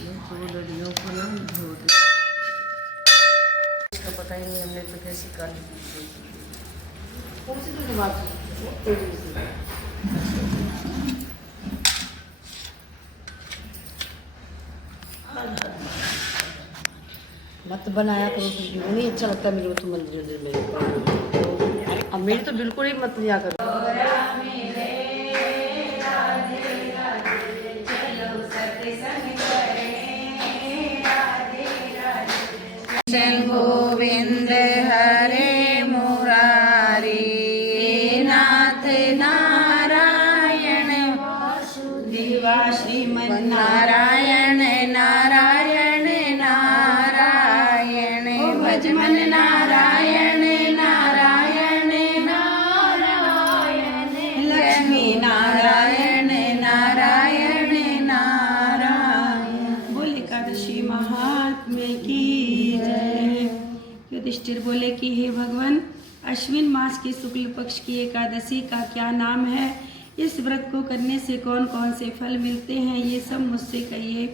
दो लड़ियों को ना धो दे। इसका पता ही नहीं हमने तो कैसी काली कौन सी तो बात मत बनाया करो, तो नहीं अच्छा लगता मेरे को तो मंदिर में। अब मेरी तो बिल्कुल ही मत लिया करो। गोविंद हरे मुरारी नाथ नारायण वासुदेवा श्रीमन्नारायण नारायण नारायण भजमन नारायण नारायण नारायण लक्ष्मी नारायण नारायण नारायण। बोल एकादशी महात्म्य की जय। युधिष्ठिर बोले कि हे भगवान, अश्विन मास के शुक्ल पक्ष की एकादशी का क्या नाम है? इस व्रत को करने से कौन कौन से फल मिलते हैं, ये सब मुझसे कहिए।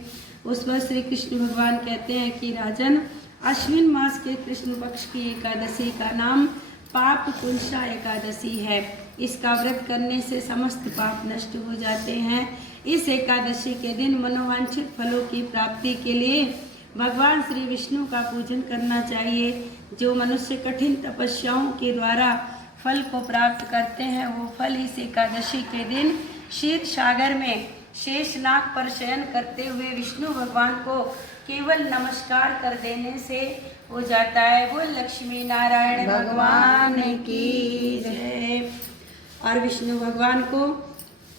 उस पर श्री कृष्ण भगवान कहते हैं कि राजन, अश्विन मास के कृष्ण पक्ष की एकादशी का नाम पाप कुंशा एकादशी है। इसका व्रत करने से समस्त पाप नष्ट हो जाते हैं। इस एकादशी के दिन मनोवांछित फलों की प्राप्ति के लिए भगवान श्री विष्णु का पूजन करना चाहिए। जो मनुष्य कठिन तपस्याओं के द्वारा फल को प्राप्त करते हैं, वो फल इस एकादशी के दिन क्षीर सागर में शेषनाग पर शयन करते हुए विष्णु भगवान को केवल नमस्कार कर देने से हो जाता है। वो लक्ष्मी नारायण भगवान की जय। और विष्णु भगवान को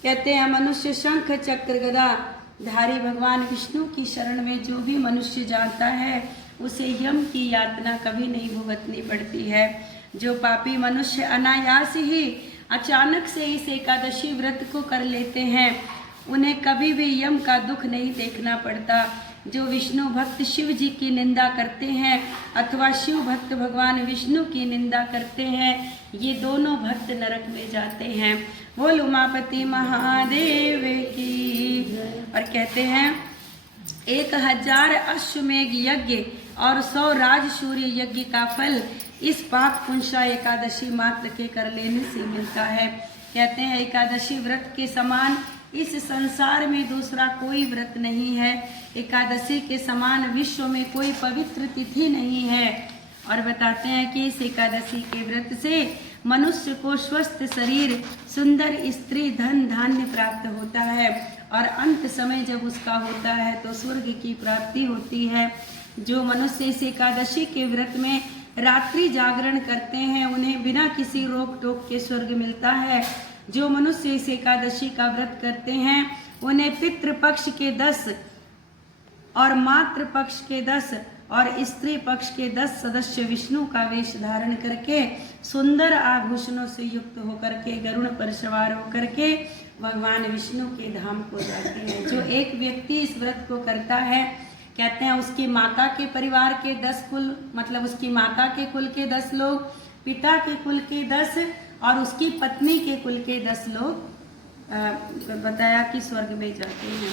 कहते हैं, मनुष्य शंख चक्र गदा धारी भगवान विष्णु की शरण में जो भी मनुष्य जाता है, उसे यम की यातना कभी नहीं भुगतनी पड़ती है। जो पापी मनुष्य अनायास ही अचानक से इस एकादशी व्रत को कर लेते हैं, उन्हें कभी भी यम का दुख नहीं देखना पड़ता। जो विष्णु भक्त शिव जी की निंदा करते हैं अथवा शिव भक्त भगवान विष्णु की निंदा करते हैं, ये दोनों भक्त नरक में जाते हैं। बोल उमापति महादेव की। और कहते हैं 1000 अश्वमेघ यज्ञ और 100 राजसूर्य यज्ञ का फल इस पाप कुंशा एकादशी मात्र के कर लेने से मिलता है। कहते हैं एकादशी व्रत के समान इस संसार में दूसरा कोई व्रत नहीं है। एकादशी के समान विश्व में कोई पवित्र तिथि नहीं है। और बताते हैं कि इस एकादशी के व्रत से मनुष्य को स्वस्थ शरीर, सुंदर स्त्री, धन धान्य प्राप्त होता है और अंत समय जब उसका होता है तो स्वर्ग की प्राप्ति होती है। जो मनुष्य इस एकादशी के व्रत में रात्रि जागरण करते हैं, उन्हें बिना किसी रोक टोक के स्वर्ग मिलता है। जो मनुष्य इस एकादशी का व्रत करते हैं, उन्हें पितृ पक्ष के 10 और मातृ पक्ष के 10 और स्त्री पक्ष के 10 सदस्य विष्णु का वेश धारण करके सुंदर आभूषणों से युक्त होकर के गरुड़ पर सवार होकर के भगवान विष्णु के धाम को जाते हैं। जो एक व्यक्ति इस व्रत को करता है, कहते हैं उसकी माता के परिवार के 10 कुल, मतलब उसकी माता के कुल के 10 लोग, पिता के कुल के 10 और उसकी पत्नी के कुल के 10 लोग बताया कि स्वर्ग में जाते हैं।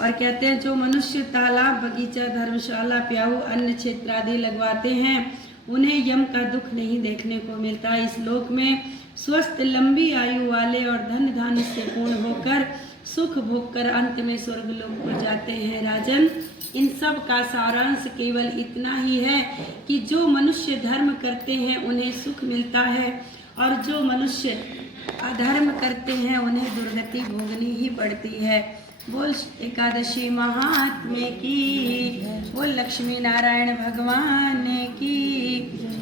और कहते हैं जो मनुष्य तालाब, बगीचा, धर्मशाला, प्याऊ, अन्न क्षेत्र आदि लगवाते हैं, उन्हें यम का दुख नहीं देखने को मिलता। इस लोक में स्वस्थ लंबी आयु वाले और धन धान्य से पूर्ण होकर सुख भोग कर अंत में स्वर्ग लोक को जाते हैं। राजन, इन सब का सारांश केवल इतना ही है कि जो मनुष्य धर्म करते हैं उन्हें सुख मिलता है और जो मनुष्य अधर्म करते हैं उन्हें दुर्गति भोगनी ही पड़ती है। बोल एकादशी महात्म्य की, बोल लक्ष्मी नारायण भगवान की।